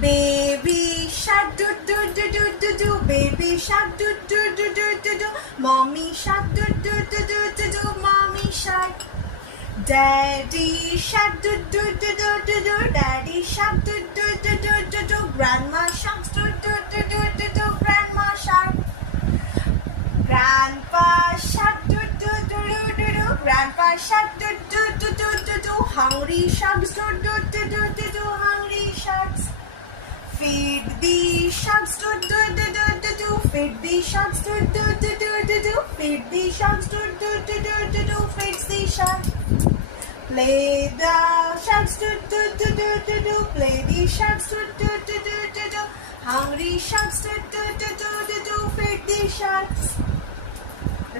Baby shark do do do do do do. Baby shark do do do do do do. Mommy shark do do do do do do. Mommy shark. Daddy shark do do do do do do. Daddy shark do do do do do do. Grandma shark do do do do do do. Grandma shark. Grandpa shark do do do do do do. Grandpa shark do do do do do do. Hungry sharks do do do do do do. Hungry sharks. Feed the sharks do do do do do do. Feed the sharks do do do do do do. Feed the sharks do do do do do do. Feeds the sharks. Play the sharks do do do do do do. Play the sharks do do do do do do. Hungry sharks do do do do do do. Feed the sharks.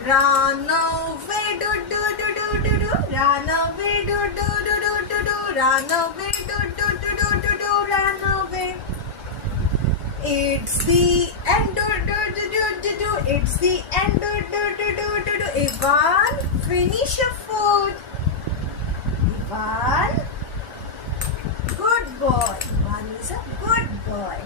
Run away do do do do do do. Run away do do do do do do. Run away do do do do do do. Run away. It's the end do do do do do do. It's the end do do do do do do. Ivan, finish your food. Ivan, good boy. Ivan is a good boy.